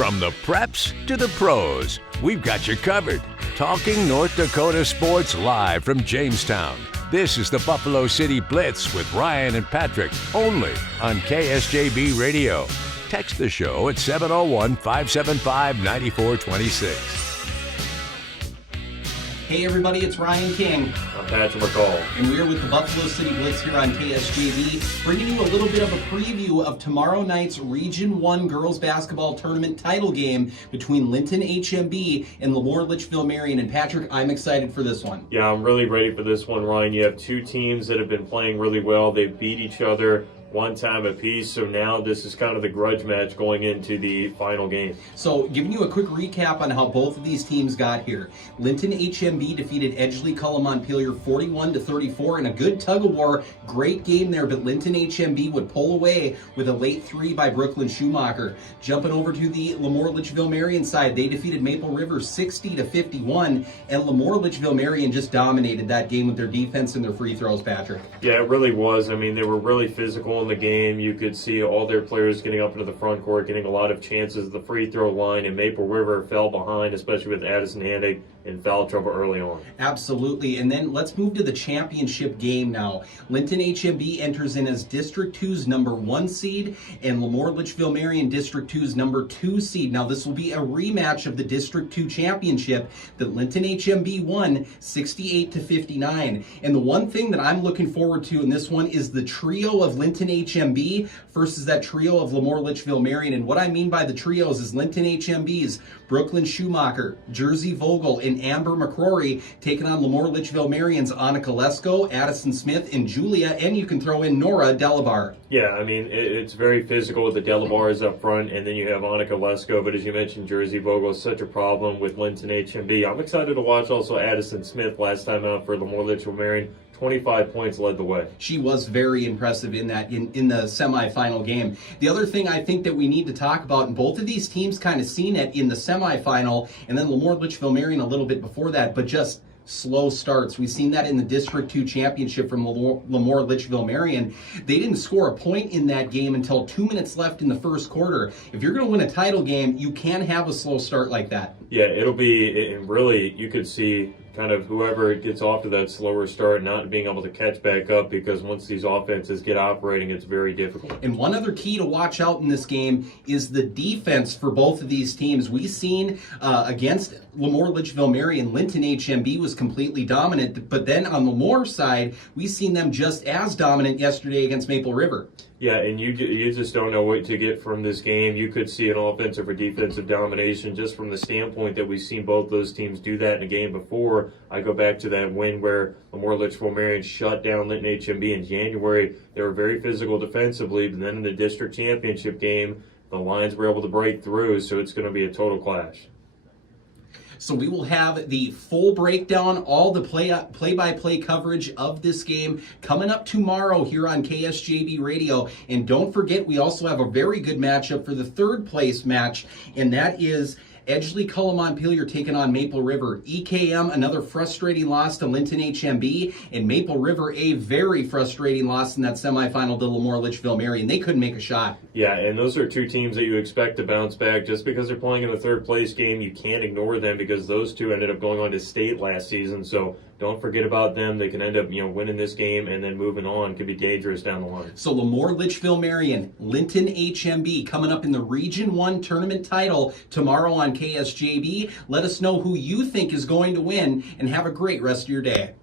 From the preps to the pros, we've got you covered. Talking North Dakota sports live from Jamestown. This is the Buffalo City Blitz with Ryan and Patrick, only on KSJB Radio. Text the show at 701-575-9426. Hey everybody, it's Ryan King. I'm Patrick McColl. And we're with the Buffalo City Blitz here on KSJB, bringing you a little bit of a preview of tomorrow night's Region 1 girls basketball tournament title game between Linton HMB and LaMoure-Litchville Marion. And Patrick, I'm excited for this one. Yeah, I'm really ready for this one, Ryan. You have two teams that have been playing really well. They beat each other one time apiece, so now this is kind of the grudge match going into the final game. So, giving you a quick recap on how both of these teams got here. Linton HMB defeated Edgeley Kulm Montpelier 41-34 in a good tug-of-war. Great game there, but Linton HMB would pull away with a late three by Brooklyn Schumacher. Jumping over to the LaMoure-Litchville Marion side, they defeated Maple River 60-51, and LaMoure-Litchville Marion just dominated that game with their defense and their free throws, Patrick. Yeah, it really was. I mean, they were really physical in the game. You could see all their players getting up into the front court, getting a lot of chances at the free throw line, and Maple River fell behind, especially with Addison Handig in foul trouble early on. Absolutely. And then let's move to the championship game now. Linton HMB enters in as District 2's number 1 seed, and LaMoure-Litchville Marion District 2's number 2 seed. Now, this will be a rematch of the District 2 championship that Linton HMB won 68-59. And the one thing that I'm looking forward to in this one is the trio of Linton HMB versus that trio of LaMoure-Litchville Marion. And what I mean by the trios is Linton HMB's Brooklyn Schumacher, Jersey Vogel, and Amber McCrory taking on LaMoure-Litchville Marion's Annika Lesko, Addison Smith, and Julia, and you can throw in Nora Delabar. Yeah, I mean, it's very physical with the Delabars up front, and then you have Annika Lesko, but as you mentioned, Jersey Vogel is such a problem with Linton HMB. I'm excited to watch also Addison Smith last time out for LaMoure-Litchville Marion. 25 points led the way. She was very impressive in that in the semifinal game. The other thing I think that we need to talk about, and both of these teams kind of seen it in the semifinal, and then LaMoure-Litchville Marion a little bit before that, but just slow starts. We've seen that in the District 2 championship from LaMoure-Litchville Marion. They didn't score a point in that game until 2 minutes left in the first quarter. If you're going to win a title game, you can't have a slow start like that. Yeah, it'll be, really, you could see kind of whoever gets off to that slower start not being able to catch back up, because once these offenses get operating, it's very difficult. And one other key to watch out in this game is the defense for both of these teams. We've seen against LaMoure-Litchville Marion, Linton HMB was completely dominant, but then on the LaMoure side, we've seen them just as dominant yesterday against Maple River. Yeah, and you just don't know what to get from this game. You could see an offensive or defensive domination just from the standpoint that we've seen both those teams do that in a game before. I go back to that win where LaMoure-Litchville Marion shut down Linton HMB in January. They were very physical defensively, but then in the district championship game, the Lions were able to break through, so it's going to be a total clash. So we will have the full breakdown, all the play-by-play coverage of this game coming up tomorrow here on KSJB Radio. And don't forget, we also have a very good matchup for the third place match, and that is Edgeley Kulm Montpelier taking on Maple River. EKM, another frustrating loss to Linton HMB, and Maple River, a very frustrating loss in that semifinal to LaMoure-Litchville Marion. They couldn't make a shot. Yeah, and those are two teams that you expect to bounce back. Just because they're playing in the third place game, you can't ignore them, because those two ended up going on to state last season. So don't forget about them. They can end up, winning this game and then moving on. Could be dangerous down the line. So LaMoure-Litchville Marion, Linton HMB coming up in the Region 1 tournament title tomorrow on KSJB. Let us know who you think is going to win, and have a great rest of your day.